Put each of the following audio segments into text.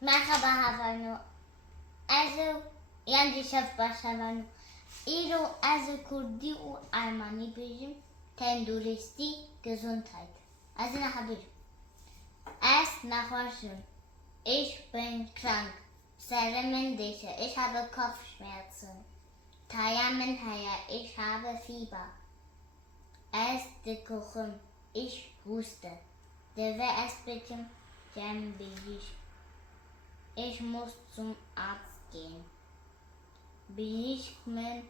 Merhaba Havanu. Yani şef baş Havanu. İro Kurdi u Almani bejim Tenduristi Gesundheit. Also nach Habil. Erst nachwaschen. Ich bin krank. Seremendiche. Ich habe Kopfschmerzen. Tayamen Haya. Ich habe Fieber. Erste Kuchen. Ich huste. Deve es bitte Ich muss zum Arzt gehen. Berichten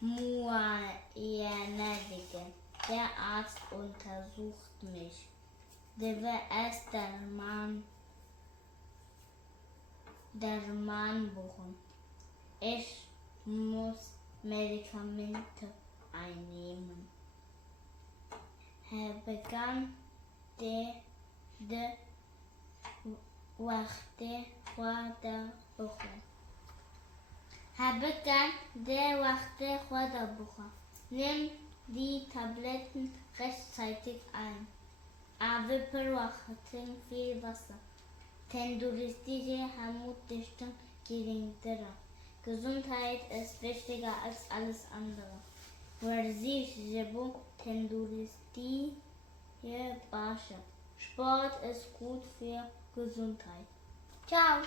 Muayenedigen. Der Arzt untersucht mich. Deve es Derman buchen. Ich muss Medikamente einnehmen. Er begann de Wachte vor der Woche. Nimm die Tabletten rechtzeitig ein. Aber beobachten viel Wasser. Tenduristische Hamutdichtung geringer. Gesundheit ist wichtiger als alles andere. Verzicht Jebu Tenduristische Basche. Sport ist gut für Gesundheit. Ciao!